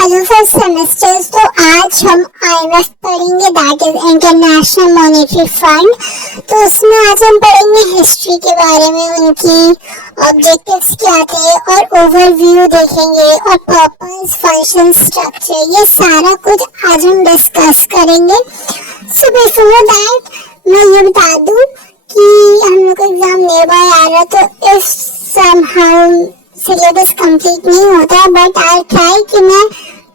Hello first semesters. तो आज हम आईएमएफ पढ़ेंगे, that is international monetary fund. तो उसमें आज हम पढ़ेंगे हिस्ट्री के बारे में, उनकी ऑब्जेक्टिव्स क्या थे और ओवरव्यू देखेंगे और पर्पस, फंक्शन, स्ट्रक्चर, ये सारा कुछ आज हम डिस्कस करेंगे। सो बिफोर दैट मैं ये बता दूं कि हम लोग का एग्जाम नियर बाय आ रहा, तो इफ समहाउ सिलेबस कंप्लीट नहीं होता, बट आई ट्राई कि मैं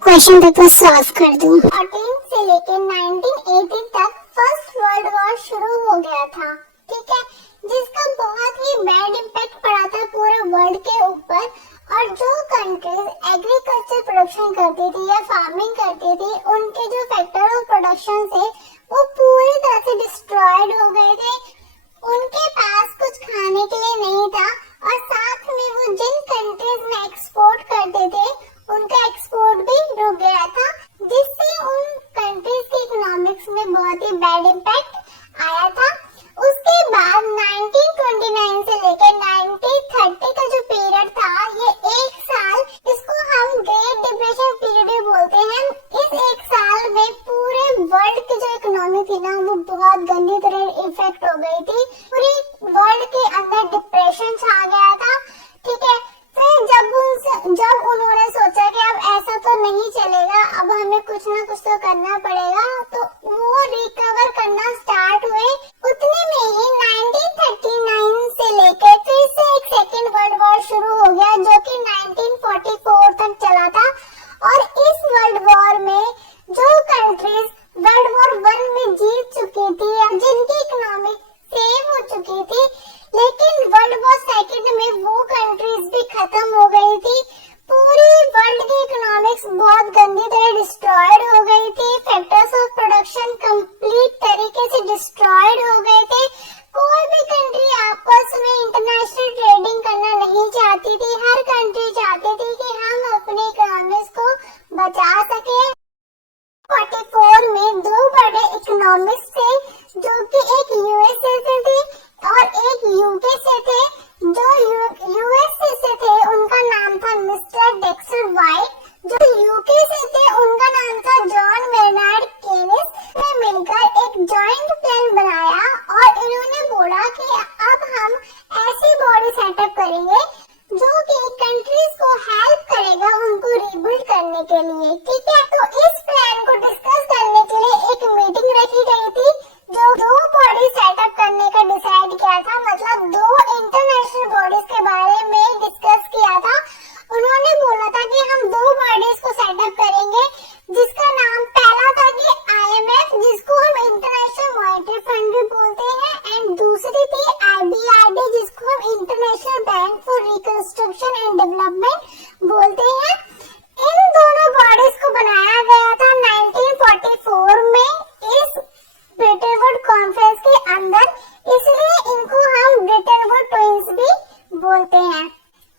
क्वेश्चन पेपर सॉल्व कर दूं। 14 से लेकर 1980 तक फर्स्ट वर्ल्ड वॉर शुरू हो गया था, ठीक है, जिसका बहुत ही बैड इम्पैक्ट पड़ा था पूरे वर्ल्ड के ऊपर। और जो कंट्रीज एग्रीकल्चर प्रोडक्शन करती थी या फार्मिंग करती थी, उनके जो फैक्टर ऑफ प्रोडक्शन थे वो पूरी तरह से डिस्ट्रॉयड हो गए थे। उनके पास कुछ खाने के लिए नहीं था और साथ में वो जिन कंट्रीज में एक्सपोर्ट करते थे उनका एक्सपोर्ट भी रुक गया था, जिससे उन कंट्रीज के इकोनॉमिक्स में बहुत ही बैड इम्पैक्ट आया था। उसके बाद 1929 से लेकर 1930 का जो पीरियड था, ये एक साल, इसको हम ग्रेट डिप्रेशन पीरियड भी बोलते हैं। इस एक साल में पूरे वर्ल्ड की जो इकोनॉमी थी ना, वो बहुत गंदी तरह इफेक्ट हो गई थी। पूरी वर्ल्ड के अंदर डिप्रेशन छा गया था, ठीक है। फिर जब उन्होंने सोचा कि अब ऐसा तो नहीं चलेगा, अब हमें कुछ ना कुछ तो करना पड़ेगा, तो वो रिकवर करना स्टार्ट हुए। उतने में ही 1939 से लेकर फिर से एक सेकेंड वर्ल्ड वॉर शुरू हो गया, जो कि 1944 तक चला था। और इस वर्ल्ड वॉर में जो कंट्रीज वर्ल्ड वॉर 1 में जीत चुकी थी या जिनकी इकोनॉमी सेव हो चुकी थी, लेकिन वर्ल्ड वॉर सेकंड में वो कंट्रीज भी खत्म हो गई थी। पूरी वर्ल्ड की इकोनॉमिक्स बहुत गंदी तरह डिस्ट्रॉयड हो गई थी। फैक्टर्स ऑफ प्रोडक्शन कंप्लीट तरीके से डिस्ट्रॉयड हो गए थे। कोई भी कंट्री आपस में इंटरनेशनल ट्रेडिंग करना नहीं चाहती थी। हर कंट्री चाहती थी कि हम अपने इकोनॉमिक्स को बचा सके। 44 में दो बड़े इकोनॉमिक्स थे, जो कि एक यूएसए से थे और एक यूके से थे। जो यूएसए से थे उनका नाम था मिस्टर डेक्सटर वाइट, जो यूके से थे उनका नाम था जॉन मेनार्ड केनिस। ने मिलकर एक जॉइंट प्लान बनाया और इन्होंने बोला कि अब हम ऐसी बॉडी सेटअप करेंगे जो कि कंट्रीज को हेल्प करेगा उनको रिबिल्ड करने के लिए, ठीक है। तो इस प्लान को डिस्कस करने के लिए एक मीटिंग रखी गई थी, जो दो बॉडी सेटअप करने का डिसाइड किया था, मतलब दो इंटरनेशनल बॉडीज के बारे में डिस्कस किया था। उन्होंने बोला था कि हम दो बॉडीज को सेटअप करेंगे, जिसका नाम पहला था कि आईएमएफ, जिसको हम इंटरनेशनल मॉनेटरी फंड भी बोलते हैं, एंड दूसरी थी आईबीआरडी, जिसको हम international bank for reconstruction and development बोलते हैं। इन दोनों बॉडीज को बनाया गया था 1944 में इस ब्रेटन वुड कॉन्फ्रेंस के अंदर, इसलिए इनको हम ब्रेटन वुड ट्विंस भी बोलते हैं।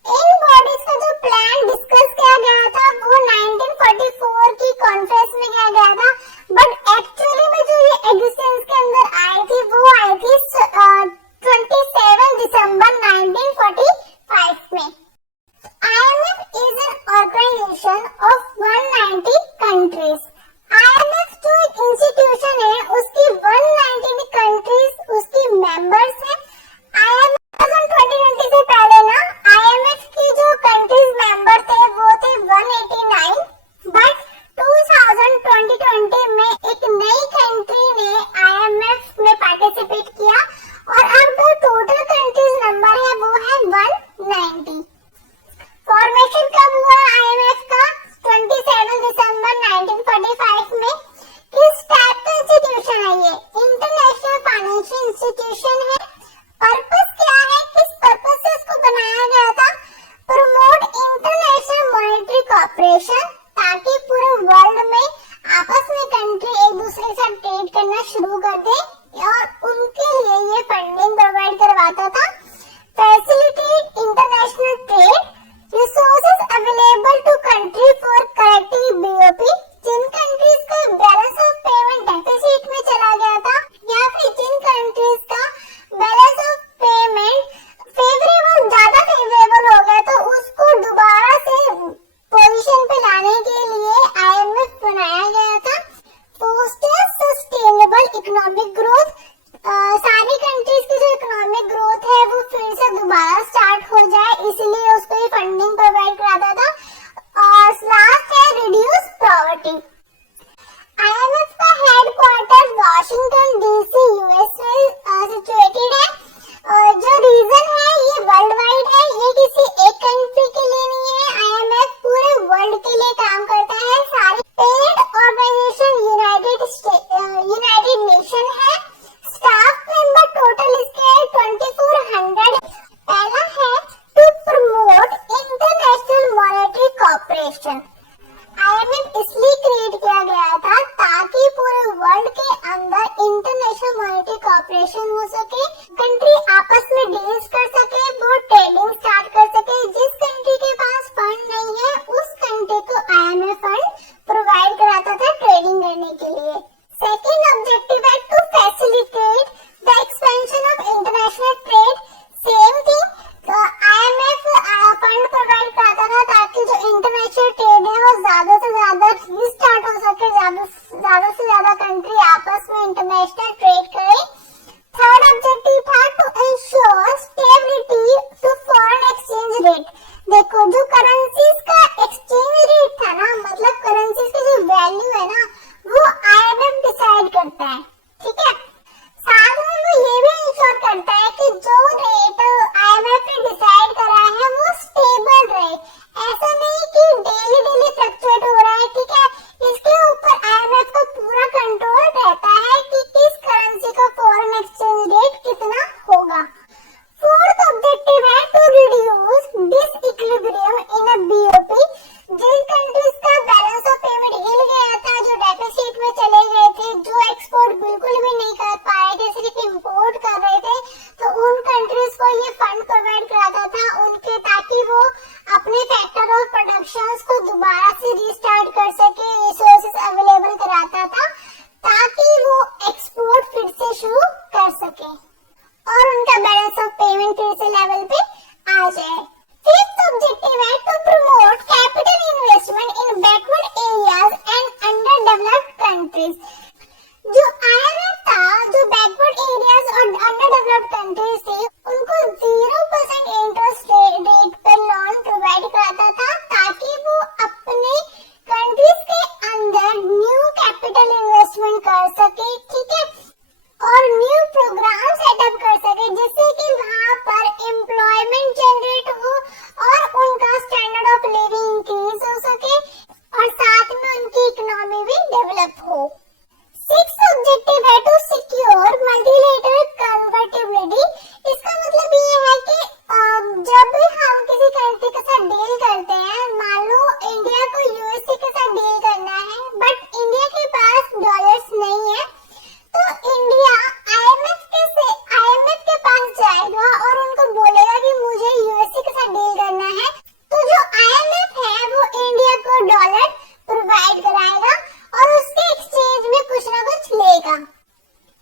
इन बॉडीज का जो प्लान डिस्कस किया गया था वो 1944 की कॉन्फ्रेंस में किया गया था, बट एक्चुअली में जो ये एग्जिस्टेंस के अंदर आई थी वो आई थी 27 दिसंबर 1945 में। IMF is an organization of 190 countries. IMF जो एक इंस्टीट्यूशन है, उसकी 190 कंट्रीज उसकी मेंबर्स हैं। IMF 2020 से पहले ना IMF की जो कंट्रीज मेंबर थे वो थे 189, बट 2020 में एक नई कंट्री ने IMF में पार्टिसिपेट किया और अब जो टोटल कंट्रीज नंबर है वो है 190। फॉर्मेशन कब हुआ IMF का? 27 दिसंबर 1945 में। किस टाइप का इंस्टीट्यूशन है ये? इंटरनेशनल फाइनेंशियल इंस्टीट्यूशन है। पर्पस क्या है, किस पर्पस से इसको बनाया गया था? प्रमोट इंटरनेशनल मॉनेटरी कोऑपरेशन, ताकि पूरे वर्ल्ड में आपस में कंट्री एक दूसरे के साथ ट्रेड करना शुरू कर दे, और उनके लिए ये फंडिंग प्रोवाइड करवाता था। Facilitate international trade, resources available to country for correcting BOP, जिन कंट्रीज का बैलेंस ऑफ पेमेंट डेफिसिट में चला गया था या फिर जिन कंट्रीज का बैलेंस ऑफ पेमेंट फेवरेबल, ज्यादा फेवरेबल हो गया, तो उसको दोबारा से पोजीशन पे लाने के लिए काम करता है। सारी पेड ऑर्गेनाइजेशन यूनाइटेड नेशन है। स्टाफ मेंबर टोटल इसके 2400। पहला है to promote international monetary corporation. IMF इसलिए क्रिएट किया गया था ताकि पूरे वर्ल्ड के अंदर इंटरनेशनल मॉनेटरी कॉर्पोरेशन हो सके, कंट्री आपस में डील्स कर सके, वो ट्रेडिंग स्टार्ट कर सके। जिस कंट्री के पास फंड नहीं है उस कंट्री को IMF फंड प्रोवाइड कराता था ट्रेडिंग करने के लिए। सेकेंड ऑब्जेक्टिव है to facilitate the expansion of international trade. Same thing, IMF fund provide कराता था ताकि जो इंटरनेशनल ट्रेड है वो ज्यादा से ज्यादा रीस्टार्ट हो सके, ज्यादा से ज्यादा कंट्री आपस में इंटरनेशनल ट्रेड करे। थर्ड ऑब्जेक्टिव था to ensure stability to foreign exchange rate. देखो, जो करेंसीज का एक्सचेंज रेट था ना, मतलब करेंसीज की जो वैल्यू है ना, वो IMF डिसाइड करता है, ठीक है। साथ में वो ये भी इंश्योर करता है कि जो रेट IMF ने डिसाइड करा है वो स्टेबल रहे। ऐसा नहीं कि डेली फ्लक्चुएट हो रहा है, ठीक है। इसके ऊपर IMF का पूरा कंट्रोल रहता है कि किस करेंसी का फॉरेन एक्सचेंज रेट कितना होगा। फोर्थ ऑब्जेक्टिव है to reduce disequilibrium in a BOP। जिन कंट्रीज का बैलेंस ऑफ पेमेंट हिल गया था, जो डेफिसिट में चले गए थे, जो एक्सपोर्ट बिल्कुल भी नहीं कर पाए थे, सिर्फ इंपोर्ट कर रहे थे, तो उन कंट्रीज को ये फंड प्रोवाइड कराता था उनके, ताकि वो अपने फैक्टर ऑफ प्रोडक्शंस को दोबारा से रीस्टार्ट कर सके, रिसोर्सेज अवेलेबल कराता था ताकि वो एक्सपोर्ट फिर से शुरू कर सके और उनका बैलेंस ऑफ पेमेंट फिर से लेवल पे आ जाए। फिफ्थ ऑब्जेक्टिव है to promote capital investment in backward areas and underdeveloped countries. जो IMF था, जो बैकवर्ड एरियाज और अंडर डेवलप्ड कंट्रीज थे, उनको 0% इंटरेस्ट रेट पर लोन प्रोवाइड कराता था ताकि वो अपने कंट्रीज के अंदर न्यू कैपिटल इन्वेस्टमेंट कर सके, ठीक है, और न्यू प्रोग्राम सेटअप कर सके, जिससे कि वहाँ पर एम्प्लॉयमेंट जनरेट हो और उनका स्टैंडर्ड ऑफ लिविंग इंक्रीज हो सके और साथ में उनकी इकोनॉमी भी डेवलप हो। सिक्स्थ ऑब्जेक्टिव है टू सिक्योर मल्टीलेटरल कन्वर्टिबिलिटी। इसका मतलब ये है कि जब भी हम किसी कंट्री के साथ डील करते हैं, मान लो इंडिया को USA के साथ डील करना है, बट इंडिया के पास डॉलर्स नहीं है, तो इंडिया IMF के पास जाएगा और उनको बोलेगा कि मुझे USA के साथ डील करना है, तो जो IMF है वो इंडिया को डॉलर प्रोवाइड कराएगा और उसके एक्सचेंज में कुछ ना कुछ लेगा,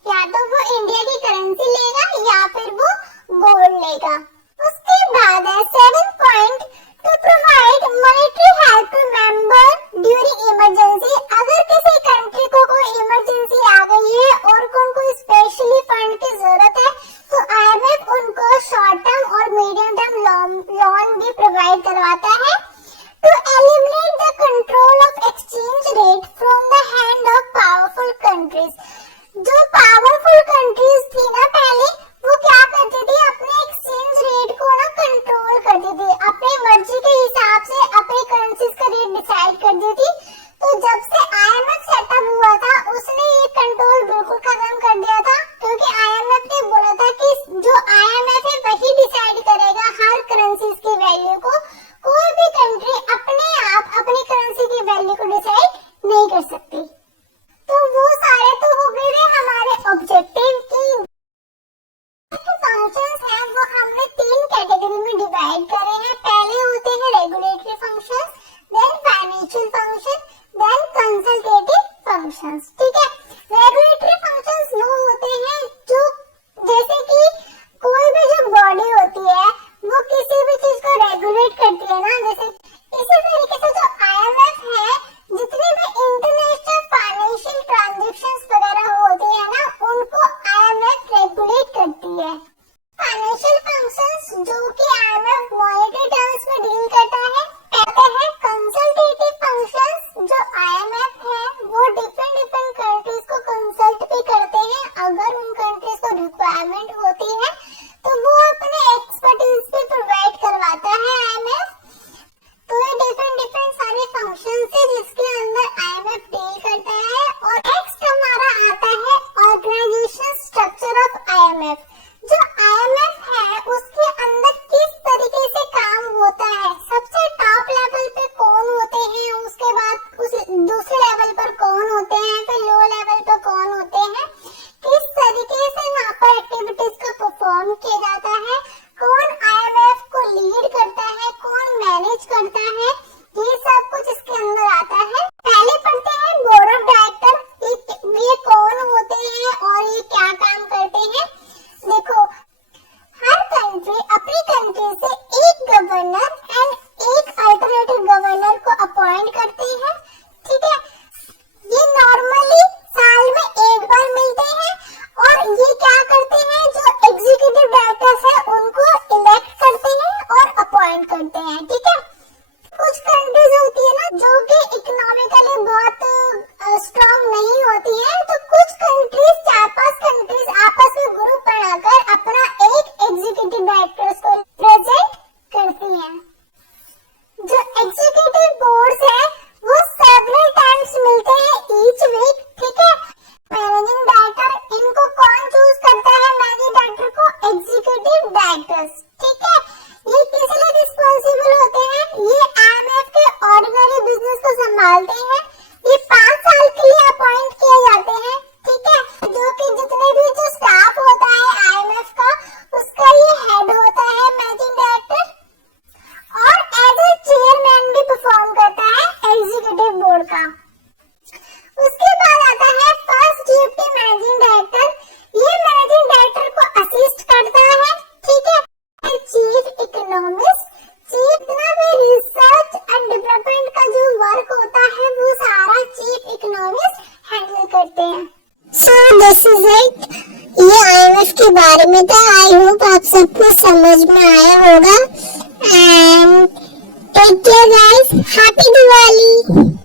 या तो वो इंडिया की करेंसी लेगा या फिर वो गोल्ड लेगा। उसके बाद है 7th point to provide monetary help to member during emergency. अगर किसी कंट्री को कोई इमरजेंसी आ गई है और उनको स्पेशली फंड की जरूरत है, तो IMF उनको शॉर्ट टर्म और मीडियम टर्म लोन भी प्रोवाइड करवाता है। To eliminate the control of exchange rate from the hand of powerful countries. जो पावरफुल कंट्रीज थी ना पहले, वो क्या करती थी, अपने एक्सचेंज रेट को ना कंट्रोल करती थी, अपने मर्जी के हिसाब से अपने करेंसीज का रेट डिसाइड करती थी। तो जब से IMF सेटअप हुआ था, उसने ये कंट्रोल बिल्कुल खत्म कर दिया था, क्योंकि IMF ने बोला था कि जो IMF है वही डिसाइड करेगा हर करेंसीज की वैल्यू को। कोई भी कंट्री अपने आप अपनी करेंसी की वैल्यू को डिसाइड नहीं कर सकती। तो वो सारे तो हो गए थे हमारे ऑब्जेक्टिव की। फंक्शंस हैं वो हमने 3 कैटेगरी में डिवाइड करे हैं। पहले होते हैं regulatory functions, then financial function, then consultative functions, ठीक है। रेगुलेटरी फंक्शंस वो होते हैं जो, जैसे कि कोई भी जो बॉडी होती है वो किसी भी चीज को रेगुलेट करती है ना, जैसे इसी तरीके से जो IMF है, जितने भी इंटरनेशनल फाइनेंशियल ट्रांजैक्शंस वगैरह होती है ना, उनको IMF रेगुलेट करती है। फाइनेंशियल फंक्शंस जो कि IMF मॉनेटरी टर्म्स में डील करता है। कहते हैं कंसल्टेटिव फंक्शंस, जो IMF है वो डिफरेंट कंट्रीज को कंसल्ट फंक्शन है जिसके अंदर आईएमएफ डील करता है। और नेक्स्ट हमारा आता है ऑर्गेनाइजेशन स्ट्रक्चर ऑफ आईएमएफ। जो आईएमएफ है उसके अंदर किस तरीके से काम होता है, सबसे टॉप लेवल पे कौन होते हैं, उसके बाद उस दूसरे लेवल पर कौन होते हैं, फिर लो लेवल पर कौन होते हैं, किस तरीके से वहाँ पर एक्टिविटीज को परफॉर्म किया जाता है, कौन आईएमएफ को लीड करता है, कौन मैनेज करता है, ये सब कुछ इसके अंदर आता है। पहले पढ़ते हैं बोर्ड ऑफ डायरेक्टर, ये कौन होते हैं और ये क्या काम करते हैं। देखो, हर कंट्री अपनी कंट्री से एक गवर्नर एंड एक अल्टरनेटिव गवर्नर को अपॉइंट करती है, ठीक है। ये नॉर्मली साल में एक बार मिलते हैं और ये क्या करते हैं, जो एग्जीक्यूटिव डायरेक्टर्स है उनको इलेक्ट करते हैं और अपॉइंट करते हैं, ठीक है। कुछ कंट्रीज होती है ना जो कि इकोनॉमिकली बहुत स्ट्रांग नहीं होती है, तो कुछ कंट्रीज, 4-5 कंट्रीज आपस में ग्रुप बनाकर अपना एक एग्जीक्यूटिव डायरेक्टर्स को प्रेजेंट करती हैं। जो एग्जीक्यूटिव बोर्ड्स है वो सेवरल टाइम्स मिलते हैं ईच वीक, ठीक है। मैनेजिंग डायरेक्टर, इनको कौन चूज करता है मैनेजिंग डायरेक्टर को, एग्जीक्यूटिव डायरेक्टर्स, ठीक है। ये किस लिए रिस्पॉन्सिबल होते हैं, ये आईएमएफ के ऑर्डिनरी बिजनेस को संभालते हैं। ये 5 साल के लिए अपॉइंट किए जाते हैं, ठीक है। जो कि जितने भी जो स्टाफ होता है आईएमएफ का, उसका ये हेड होता है मैनेजिंग डायरेक्टर, और एज ए चेयरमैन भी परफॉर्म करता है एग्जीक्यूटिव बोर्ड का। उसके बाद आता है फर्स्ट डिप्टी मैनेजिंग डायरेक्टर। ये मैनेजिंग डायरेक्टर को असिस्ट करता है, ठीक है। चीफ इकोनॉमिस्ट, जितना भी रिसर्च एंड डेवलपमेंट का जो वर्क होता है वो सारा चीफ इकोनॉमिस्ट हैंडल करते हैं। सो दिस इज इट, ये आईएमएफ के बारे में था। आई होप आप सबको समझ में आया होगा। And take care guys, happy Diwali.